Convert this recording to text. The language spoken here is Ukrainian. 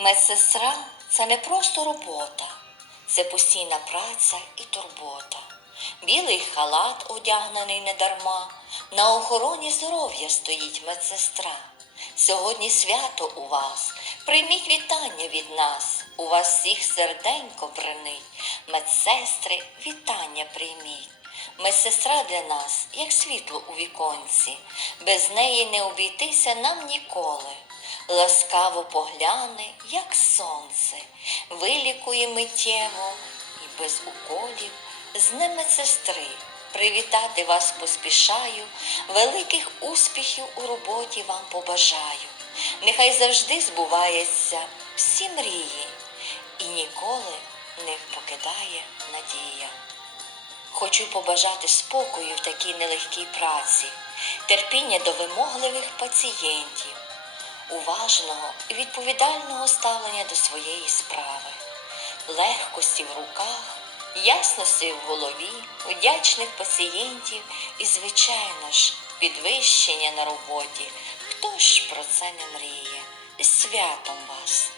Медсестра це не просто робота, це постійна праця і турбота. Білий халат одягнений недарма, на охороні здоров'я стоїть медсестра. Сьогодні свято у вас, прийміть вітання від нас, у вас всіх серденько бренить. Медсестри, вітання прийміть. Медсестра для нас, як світло у віконці, без неї не обійтися нам ніколи. Ласкаво погляне, як сонце, вилікує миттєво і без уколів з Днем медсестри. Привітати вас поспішаю, великих успіхів у роботі вам побажаю. Нехай завжди збуваються всі мрії, і ніколи не покидає надія. Хочу побажати спокою в такій нелегкій праці, терпіння до вимогливих пацієнтів, уважного і відповідального ставлення до своєї справи, легкості в руках, ясності в голові, вдячних пацієнтів і, звичайно ж, підвищення на роботі. Хто ж про це не мріє? Святом вас!